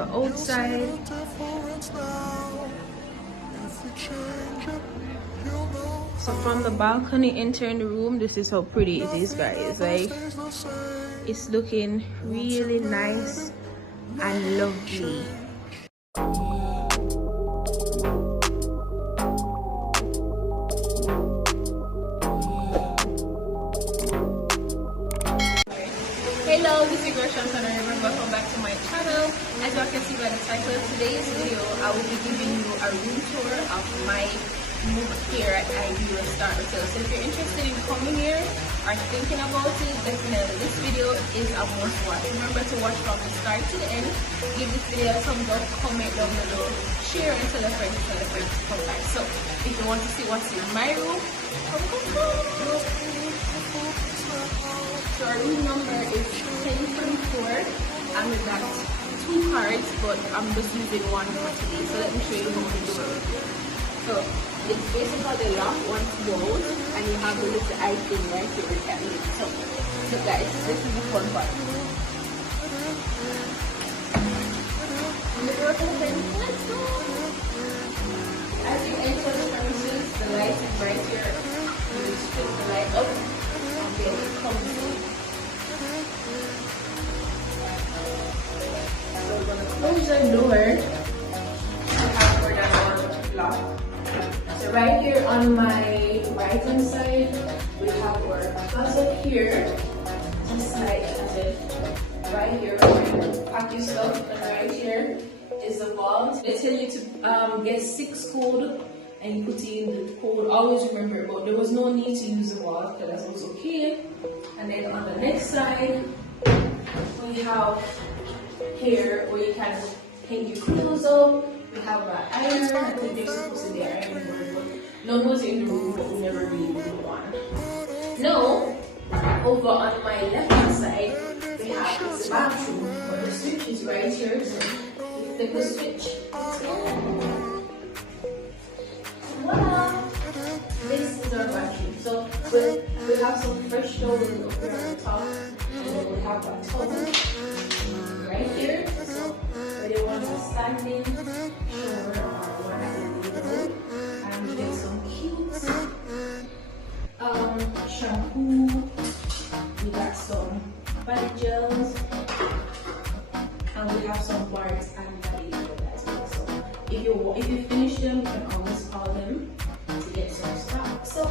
the outside. So from the balcony entering the room, this is how pretty it is, guys. Like, it's looking really nice and lovely. Hello, this is Iberostar Rose, and welcome back to my channel. As you can see by the title of today's video, I will be giving you a room tour of my move here at Iberostar Rose. So if you're interested in coming here or thinking about it, definitely this video is a must watch. Remember to watch from the start to the end. Give this video a thumbs up, comment down below, share and tell a friend to come back. So if you want to see what's in my room, come. So our room number is 1024 and we got 2 cards, but I'm just using one for today. So let me show you how we do it. So it's basically the lock once goes and you have the little eye thing right here you can leave. So guys, this is the fun part. And the door opens, let's go! As you enter the premises, the light is right here. You just put the light up and then it comes in. So we're gonna close the door and have for that lock. So right here on my right hand side, we have our closet here, just like as if right here where you pack your stuff, and right here is the vault. They tell you to get 6 code and you put in the code. Always remember, but there was no need to use the vault because that was okay. And then on the next side, we have here where you can hang your clothes up. We have an iron. I think they're supposed to be iron board, but none was in the room, but we never really did one. Now, over on my left hand side, we have this bathroom, but the switch is right here. So you flip the switch. Voila! This is our bathroom. So we have some fresh towels up here on the top, and then we have a tub right here. So whether you want to stand in, shower, or whatever, and you get some cute shampoo. We got some body gels, and we have some bars and body gel as well. So if you finish them, you can always call them to get some stock. So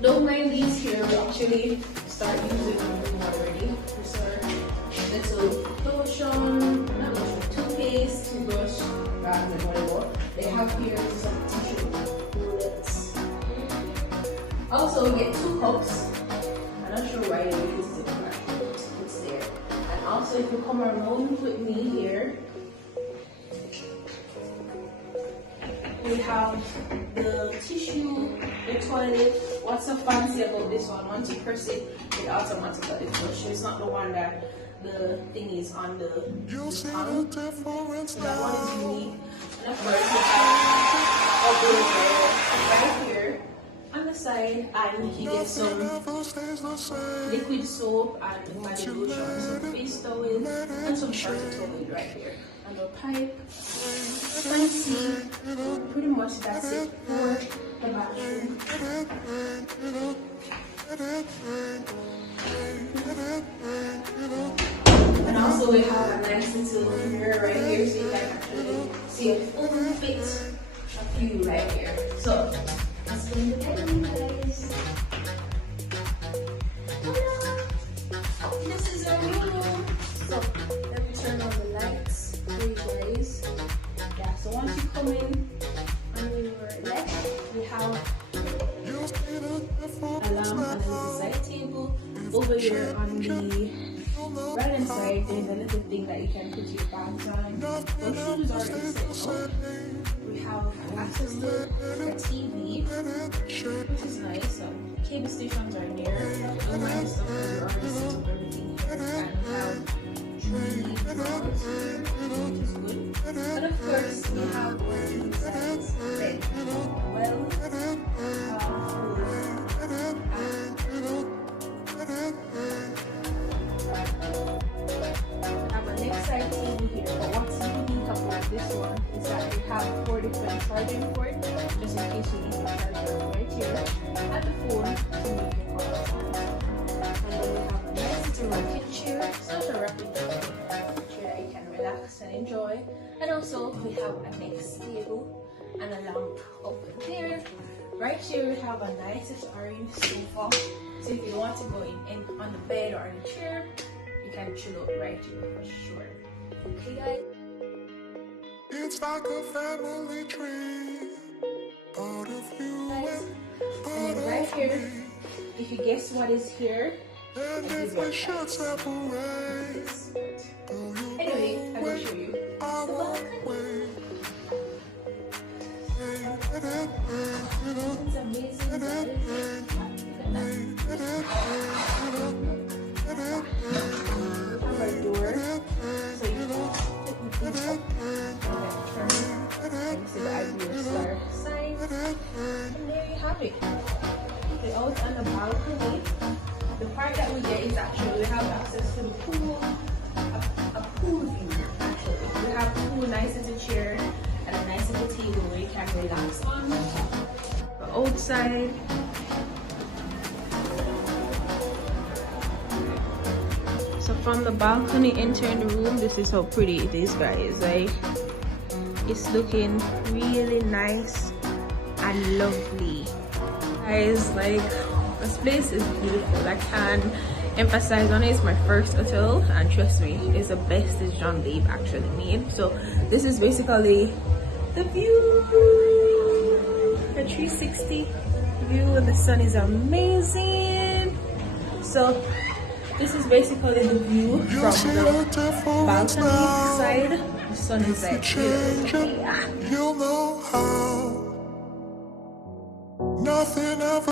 don't mind these here. We actually start using them already. This is little lotion, not lotion, toothpaste, toothbrush, rather than whatever. They have here some tissue bullets. Also, we get 2 cups. I'm not sure why they use it, but it's there. And also, if you come around with me here, we have the tissue, the toilet. What's so fancy about this one? Once you press it, it automatically flushes. It's not the one that the thing is on the tongue. So that one is unique. And of course, we have a blue right here on the side, and you get some liquid soap and body lotion, some face towel, and some shower towel right here. And the pipe. Fancy. Pretty much that's it for the bathroom. And also we have a nice little mirror right here, so you can actually see a full fit of you right here. So let's go in the bedroom, guys. This is our room. So let me turn on the lights for you guys. Yeah, so once you come in on your left, we have a lamp and a side table. Over here on the right hand side, there's a little thing that you can put your bags on. Those shoes are set. We have access to a TV, which is nice. Cable stations are near. Don't mind the stuff because we're already set up everything here. And we have TV rods, which is good. But of course, we have our king size bed. Well, I have a next side TV here, but what's unique this one is that we have 4 different charging ports, just in case you need to charge it right here, and the phone to make your calls on. And then we have a nice little rocking chair. It's not a rocking chair, you can relax and enjoy. And also we have a next table and a lamp over there. Right here we have a nice orange sofa. So if you want to go in on the bed or in the chair, you can chill out right here for sure. Okay guys? It's like a family tree. Part of you Guys, and then right here, if you guess what is here, and if we should separate, anyway, I will show you. I So won't wait. it's amazing. Have a door, so you can put the things up and then turn. You see the Iberostar sign, and there you have it. Okay, out on the balcony, the part that we get is actually we have access to the pool, a pool view. Actually, we have a pool, nice little chair, and a nice little table where you can relax on. But outside. So from the balcony entering the room, this is how pretty it is, guys. Like, it's looking really nice and lovely. Guys, like, this place is beautiful. I can emphasize on it. It's my first hotel, and trust me, it's the best decision they've actually made. So this is basically the view, the 360 view, and the sun is amazing. So this is basically the view from the balcony side. The sun is like here. You'll know how. Nothing ever